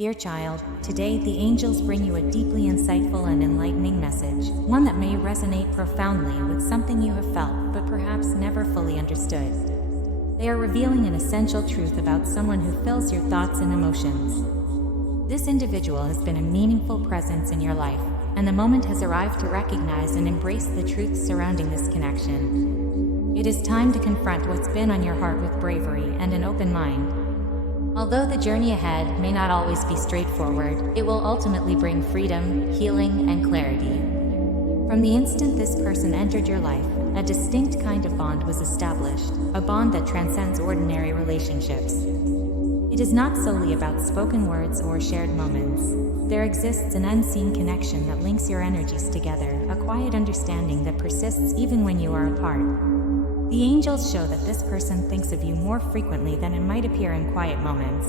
Dear child, today the angels bring you a deeply insightful and enlightening message, one that may resonate profoundly with something you have felt but perhaps never fully understood. They are revealing an essential truth about someone who fills your thoughts and emotions. This individual has been a meaningful presence in your life, and the moment has arrived to recognize and embrace the truths surrounding this connection. It is time to confront what's been on your heart with bravery and an open mind. Although the journey ahead may not always be straightforward, it will ultimately bring freedom, healing, and clarity. From the instant this person entered your life, a distinct kind of bond was established, a bond that transcends ordinary relationships. It is not solely about spoken words or shared moments. There exists an unseen connection that links your energies together, a quiet understanding that persists even when you are apart. The angels show that this person thinks of you more frequently than it might appear in quiet moments.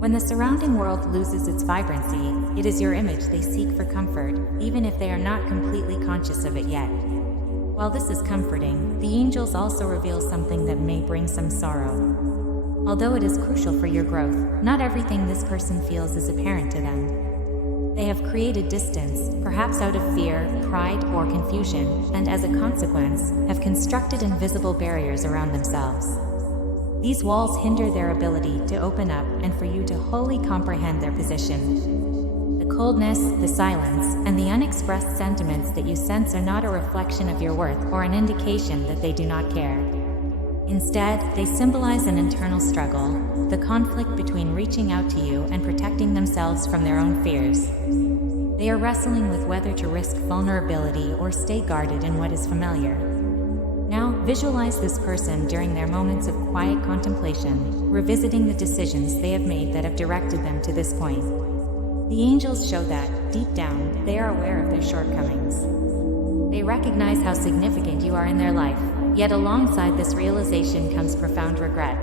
When the surrounding world loses its vibrancy, it is your image they seek for comfort, even if they are not completely conscious of it yet. While this is comforting, the angels also reveal something that may bring some sorrow. Although it is crucial for your growth, not everything this person feels is apparent to them. They have created distance, perhaps out of fear, pride, or confusion, and as a consequence, have constructed invisible barriers around themselves. These walls hinder their ability to open up and for you to wholly comprehend their position. The coldness, the silence, and the unexpressed sentiments that you sense are not a reflection of your worth or an indication that they do not care. Instead, they symbolize an internal struggle, the conflict between reaching out to you and protecting themselves from their own fears. They are wrestling with whether to risk vulnerability or stay guarded in what is familiar. Now, visualize this person during their moments of quiet contemplation, revisiting the decisions they have made that have directed them to this point. The angels show that, deep down, they are aware of their shortcomings. They recognize how significant you are in their life, yet alongside this realization comes profound regret.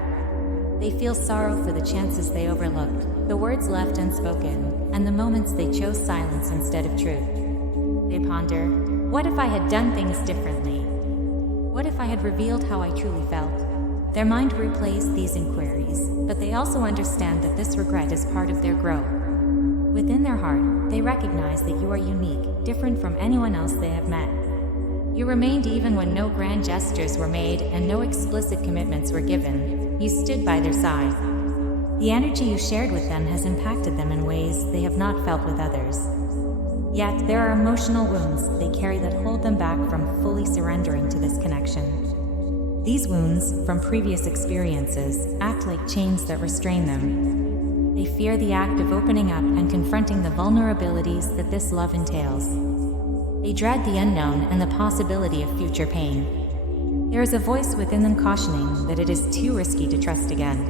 They feel sorrow for the chances they overlooked, the words left unspoken, and the moments they chose silence instead of truth. They ponder, what if I had done things differently? What if I had revealed how I truly felt? Their mind replays these inquiries, but they also understand that this regret is part of their growth. Within their heart, they recognize that you are unique, different from anyone else they have met. You remained even when no grand gestures were made and no explicit commitments were given. You stood by their side. The energy you shared with them has impacted them in ways they have not felt with others. Yet, there are emotional wounds they carry that hold them back from fully surrendering to this connection. These wounds, from previous experiences, act like chains that restrain them. They fear the act of opening up and confronting the vulnerabilities that this love entails. They dread the unknown and the possibility of future pain. There is a voice within them cautioning that it is too risky to trust again.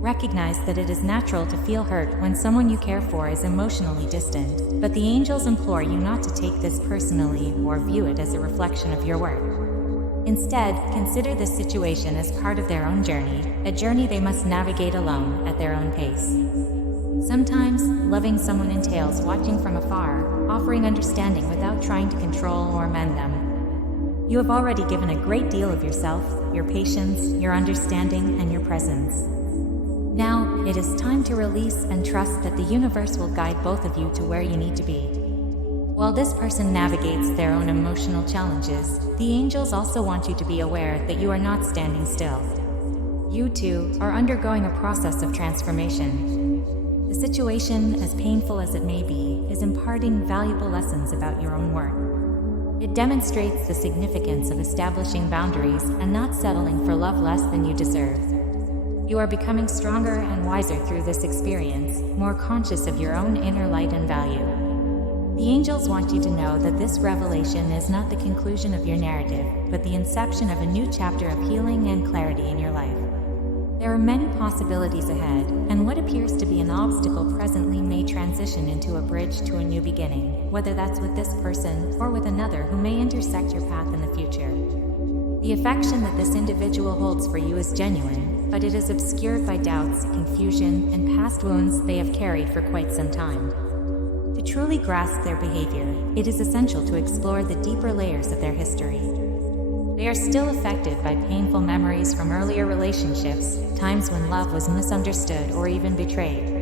Recognize that it is natural to feel hurt when someone you care for is emotionally distant, but the angels implore you not to take this personally or view it as a reflection of your worth. Instead, consider this situation as part of their own journey, a journey they must navigate alone at their own pace. Sometimes, loving someone entails watching from afar, offering understanding without trying to control or mend them. You have already given a great deal of yourself, your patience, your understanding, and your presence. Now, it is time to release and trust that the universe will guide both of you to where you need to be. While this person navigates their own emotional challenges, the angels also want you to be aware that you are not standing still. You too are undergoing a process of transformation. The situation, as painful as it may be, is imparting valuable lessons about your own worth. It demonstrates the significance of establishing boundaries and not settling for love less than you deserve. You are becoming stronger and wiser through this experience, more conscious of your own inner light and value. The angels want you to know that this revelation is not the conclusion of your narrative, but the inception of a new chapter of healing and clarity in your life. There are many possibilities ahead, and what appears to be an obstacle presently may transition into a bridge to a new beginning, whether that's with this person or with another who may intersect your path in the future. The affection that this individual holds for you is genuine, but it is obscured by doubts, confusion, and past wounds they have carried for quite some time. To truly grasp their behavior, it is essential to explore the deeper layers of their history. They are still affected by painful memories from earlier relationships, times when love was misunderstood or even betrayed.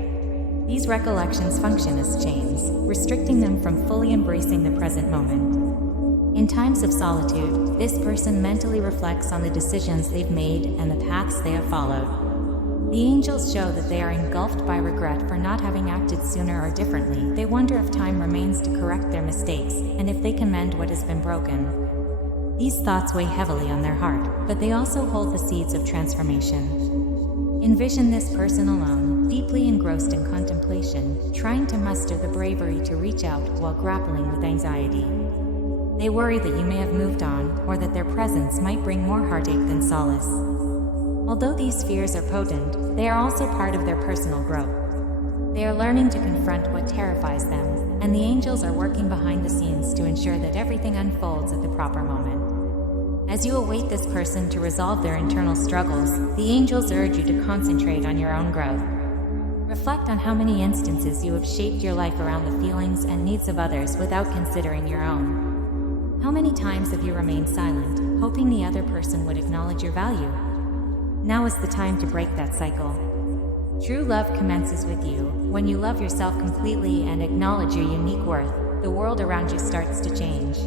These recollections function as chains, restricting them from fully embracing the present moment. In times of solitude, this person mentally reflects on the decisions they've made and the paths they have followed. The angels show that they are engulfed by regret for not having acted sooner or differently. They wonder if time remains to correct their mistakes, and if they can mend what has been broken. These thoughts weigh heavily on their heart, but they also hold the seeds of transformation. Envision this person alone, deeply engrossed in contemplation, trying to muster the bravery to reach out while grappling with anxiety. They worry that you may have moved on, or that their presence might bring more heartache than solace. Although these fears are potent, they are also part of their personal growth. They are learning to confront what terrifies them, and the angels are working behind the scenes to ensure that everything unfolds at the proper moment. As you await this person to resolve their internal struggles, the angels urge you to concentrate on your own growth. Reflect on how many instances you have shaped your life around the feelings and needs of others without considering your own. How many times have you remained silent, hoping the other person would acknowledge your value? Now is the time to break that cycle. True love commences with you. When you love yourself completely and acknowledge your unique worth, the world around you starts to change.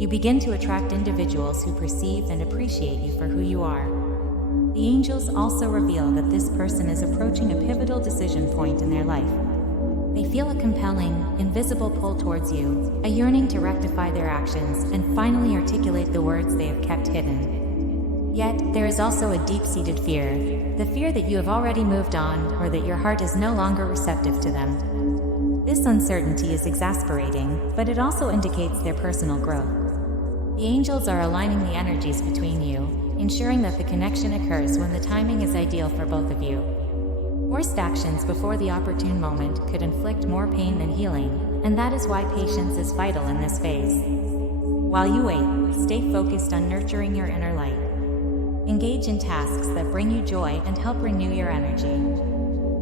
You begin to attract individuals who perceive and appreciate you for who you are. The angels also reveal that this person is approaching a pivotal decision point in their life. They feel a compelling, invisible pull towards you, a yearning to rectify their actions and finally articulate the words they have kept hidden. Yet, there is also a deep-seated fear, the fear that you have already moved on or that your heart is no longer receptive to them. This uncertainty is exasperating, but it also indicates their personal growth. The angels are aligning the energies between you, ensuring that the connection occurs when the timing is ideal for both of you. Forced actions before the opportune moment could inflict more pain than healing, and that is why patience is vital in this phase. While you wait, stay focused on nurturing your inner light. Engage in tasks that bring you joy and help renew your energy.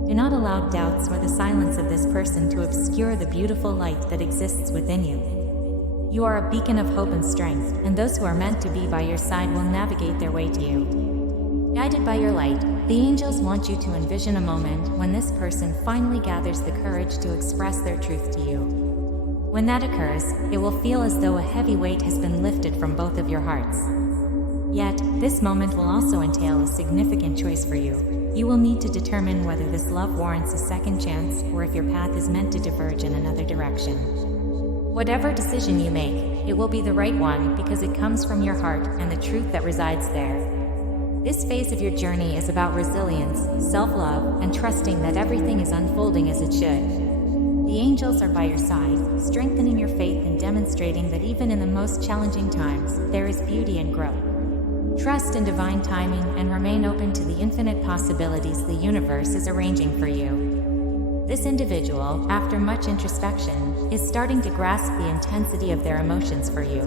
Do not allow doubts or the silence of this person to obscure the beautiful light that exists within you. You are a beacon of hope and strength, and those who are meant to be by your side will navigate their way to you. Guided by your light, the angels want you to envision a moment when this person finally gathers the courage to express their truth to you. When that occurs, it will feel as though a heavy weight has been lifted from both of your hearts. Yet, this moment will also entail a significant choice for you. You will need to determine whether this love warrants a second chance or if your path is meant to diverge in another direction. Whatever decision you make, it will be the right one because it comes from your heart and the truth that resides there. This phase of your journey is about resilience, self-love, and trusting that everything is unfolding as it should. The angels are by your side, strengthening your faith and demonstrating that even in the most challenging times, there is beauty and growth. Trust in divine timing and remain open to the infinite possibilities the universe is arranging for you. This individual, after much introspection, is starting to grasp the intensity of their emotions for you.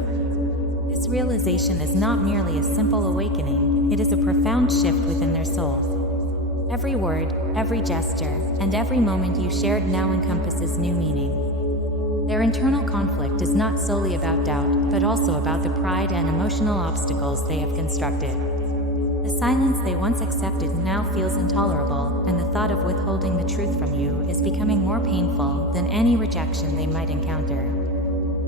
This realization is not merely a simple awakening, it is a profound shift within their soul. Every word, every gesture, and every moment you shared now encompasses new meaning. Their internal conflict is not solely about doubt, but also about the pride and emotional obstacles they have constructed. The silence they once accepted now feels intolerable, and the thought of withholding the truth from you is becoming more painful than any rejection they might encounter.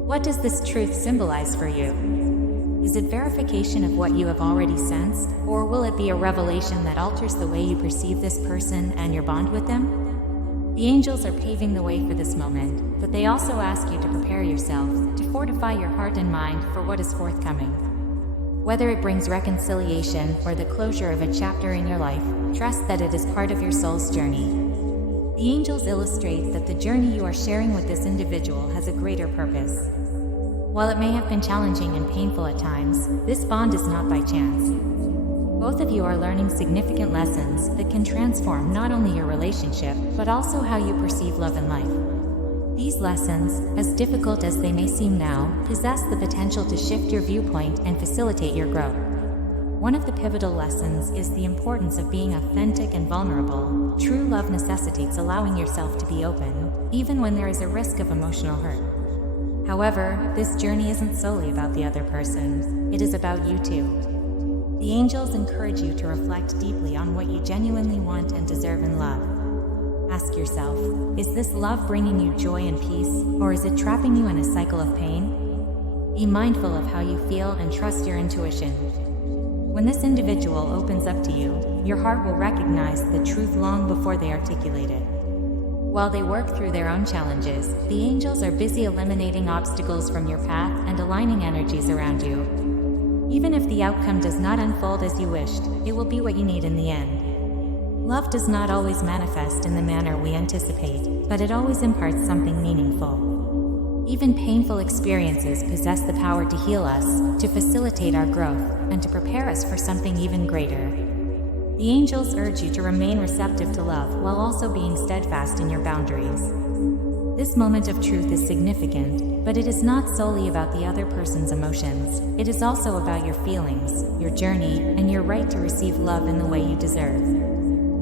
What does this truth symbolize for you? Is it verification of what you have already sensed, or will it be a revelation that alters the way you perceive this person and your bond with them? The angels are paving the way for this moment, but they also ask you to prepare yourself, to fortify your heart and mind for what is forthcoming. Whether it brings reconciliation or the closure of a chapter in your life, trust that it is part of your soul's journey. The angels illustrate that the journey you are sharing with this individual has a greater purpose. While it may have been challenging and painful at times, this bond is not by chance. Both of you are learning significant lessons that can transform not only your relationship, but also how you perceive love and life. These lessons, as difficult as they may seem now, possess the potential to shift your viewpoint and facilitate your growth. One of the pivotal lessons is the importance of being authentic and vulnerable. True love necessitates allowing yourself to be open, even when there is a risk of emotional hurt. However, this journey isn't solely about the other person, it is about you too. The angels encourage you to reflect deeply on what you genuinely want and deserve in love. Ask yourself, is this love bringing you joy and peace, or is it trapping you in a cycle of pain? Be mindful of how you feel and trust your intuition. When this individual opens up to you, your heart will recognize the truth long before they articulate it. While they work through their own challenges, the angels are busy eliminating obstacles from your path and aligning energies around you. Even if the outcome does not unfold as you wished, it will be what you need in the end. Love does not always manifest in the manner we anticipate, but it always imparts something meaningful. Even painful experiences possess the power to heal us, to facilitate our growth, and to prepare us for something even greater. The angels urge you to remain receptive to love while also being steadfast in your boundaries. This moment of truth is significant, but it is not solely about the other person's emotions. It is also about your feelings, your journey, and your right to receive love in the way you deserve.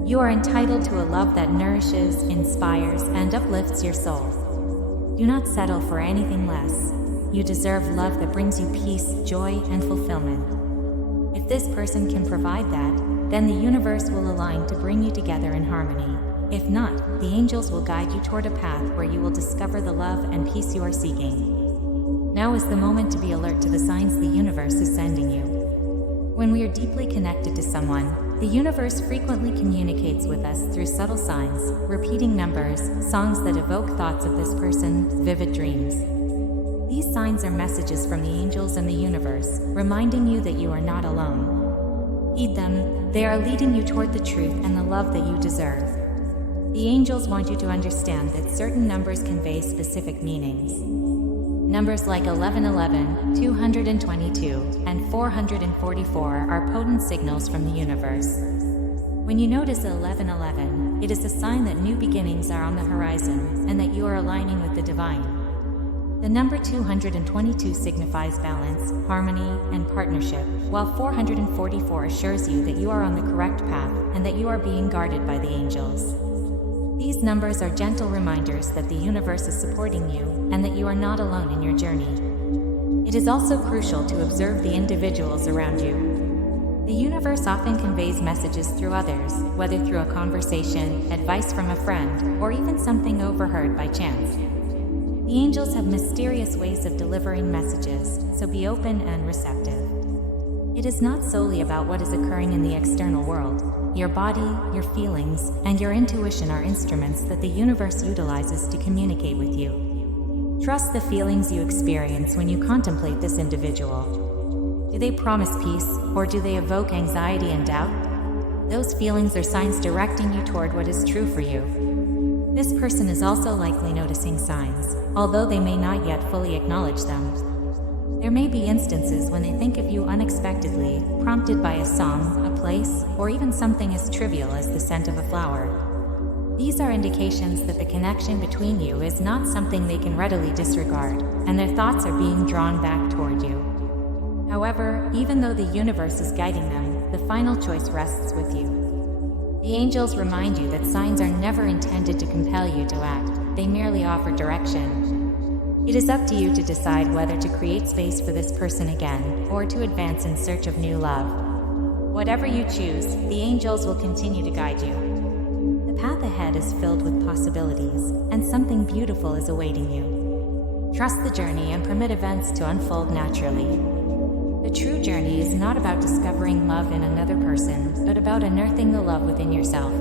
You are entitled to a love that nourishes, inspires, and uplifts your soul. Do not settle for anything less. You deserve love that brings you peace, joy, and fulfillment. If this person can provide that, then the universe will align to bring you together in harmony. If not, the angels will guide you toward a path where you will discover the love and peace you are seeking. Now is the moment to be alert to the signs the universe is sending you. When we are deeply connected to someone, the universe frequently communicates with us through subtle signs, repeating numbers, songs that evoke thoughts of this person, vivid dreams. These signs are messages from the angels and the universe, reminding you that you are not alone. Heed them. They are leading you toward the truth and the love that you deserve. The angels want you to understand that certain numbers convey specific meanings. Numbers like 1111, 222, and 444 are potent signals from the universe. When you notice 1111, it is a sign that new beginnings are on the horizon and that you are aligning with the divine. The number 222 signifies balance, harmony, and partnership, while 444 assures you that you are on the correct path and that you are being guarded by the angels. These numbers are gentle reminders that the universe is supporting you and that you are not alone in your journey. It is also crucial to observe the individuals around you. The universe often conveys messages through others, whether through a conversation, advice from a friend, or even something overheard by chance. The angels have mysterious ways of delivering messages, so be open and receptive. It is not solely about what is occurring in the external world. Your body, your feelings, and your intuition are instruments that the universe utilizes to communicate with you. Trust the feelings you experience when you contemplate this individual. Do they promise peace, or do they evoke anxiety and doubt? Those feelings are signs directing you toward what is true for you. This person is also likely noticing signs, although they may not yet fully acknowledge them. There may be instances when they think of you unexpectedly, prompted by a song, a place, or even something as trivial as the scent of a flower. These are indications that the connection between you is not something they can readily disregard, and their thoughts are being drawn back toward you. However, even though the universe is guiding them, the final choice rests with you. The angels remind you that signs are never intended to compel you to act, they merely offer direction. It is up to you to decide whether to create space for this person again, or to advance in search of new love. Whatever you choose, the angels will continue to guide you. The path ahead is filled with possibilities, and something beautiful is awaiting you. Trust the journey and permit events to unfold naturally. The true journey is not about discovering love in another person, but about unearthing the love within yourself.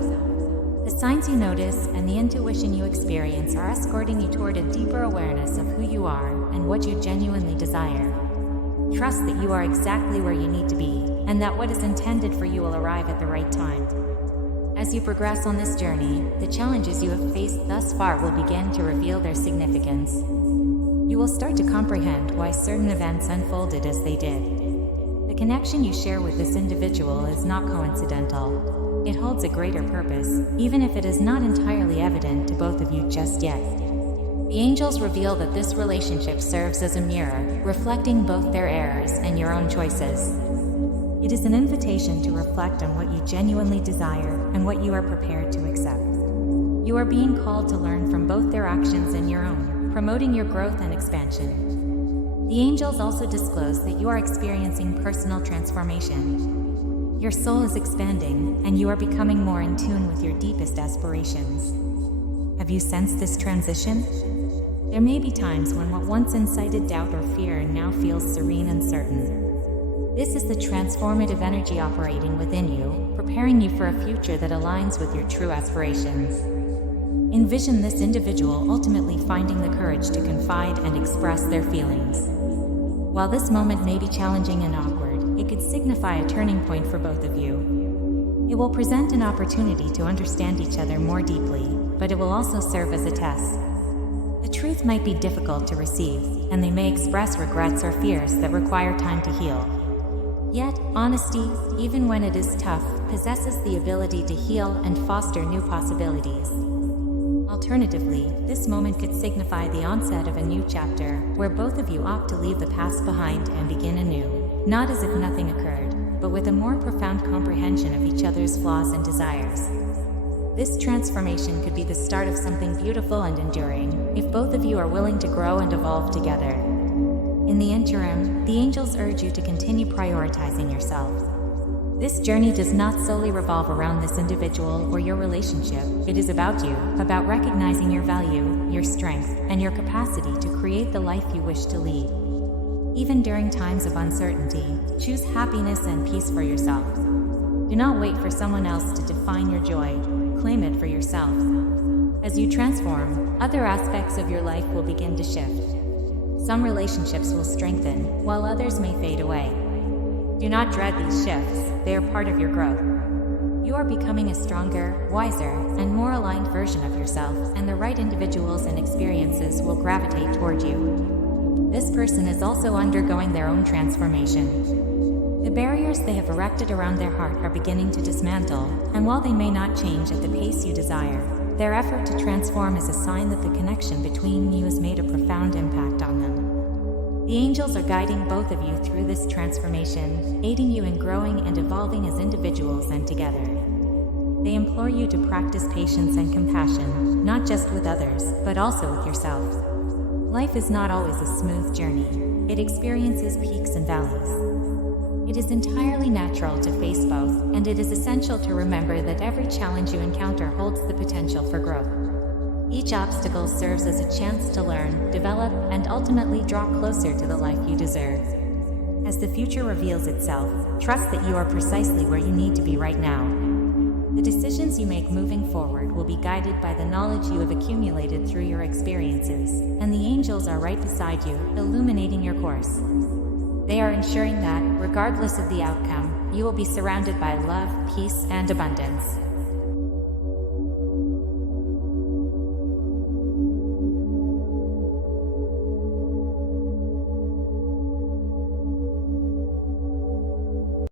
The signs you notice and the intuition you experience are escorting you toward a deeper awareness of who you are and what you genuinely desire. Trust that you are exactly where you need to be, and that what is intended for you will arrive at the right time. As you progress on this journey, the challenges you have faced thus far will begin to reveal their significance. You will start to comprehend why certain events unfolded as they did. The connection you share with this individual is not coincidental. It holds a greater purpose, even if it is not entirely evident to both of you just yet. The angels reveal that this relationship serves as a mirror, reflecting both their errors and your own choices. It is an invitation to reflect on what you genuinely desire and what you are prepared to accept. You are being called to learn from both their actions and your own, promoting your growth and expansion. The angels also disclose that you are experiencing personal transformation. Your soul is expanding, and you are becoming more in tune with your deepest aspirations. Have you sensed this transition? There may be times when what once incited doubt or fear now feels serene and certain. This is the transformative energy operating within you, preparing you for a future that aligns with your true aspirations. Envision this individual ultimately finding the courage to confide and express their feelings. While this moment may be challenging and awkward, it could signify a turning point for both of you. It will present an opportunity to understand each other more deeply, but it will also serve as a test. The truth might be difficult to receive, and they may express regrets or fears that require time to heal. Yet, honesty, even when it is tough, possesses the ability to heal and foster new possibilities. Alternatively, this moment could signify the onset of a new chapter, where both of you opt to leave the past behind and begin anew, not as if nothing occurred, but with a more profound comprehension of each other's flaws and desires. This transformation could be the start of something beautiful and enduring, if both of you are willing to grow and evolve together. In the interim, the angels urge you to continue prioritizing yourself. This journey does not solely revolve around this individual or your relationship. It is about you, about recognizing your value, your strength, and your capacity to create the life you wish to lead. Even during times of uncertainty, choose happiness and peace for yourself. Do not wait for someone else to define your joy. Claim it for yourself. As you transform, other aspects of your life will begin to shift. Some relationships will strengthen, while others may fade away. Do not dread these shifts, they are part of your growth. You are becoming a stronger, wiser, and more aligned version of yourself, and the right individuals and experiences will gravitate toward you. This person is also undergoing their own transformation. The barriers they have erected around their heart are beginning to dismantle, and while they may not change at the pace you desire, their effort to transform is a sign that the connection between you has made a profound impact on them. The angels are guiding both of you through this transformation, aiding you in growing and evolving as individuals and together. They implore you to practice patience and compassion, not just with others, but also with yourself. Life is not always a smooth journey. It experiences peaks and valleys. It is entirely natural to face both, and it is essential to remember that every challenge you encounter holds the potential for growth. Each obstacle serves as a chance to learn, develop, and ultimately draw closer to the life you deserve. As the future reveals itself, trust that you are precisely where you need to be right now. The decisions you make moving forward will be guided by the knowledge you have accumulated through your experiences, and the angels are right beside you, illuminating your course. They are ensuring that, regardless of the outcome, you will be surrounded by love, peace, and abundance.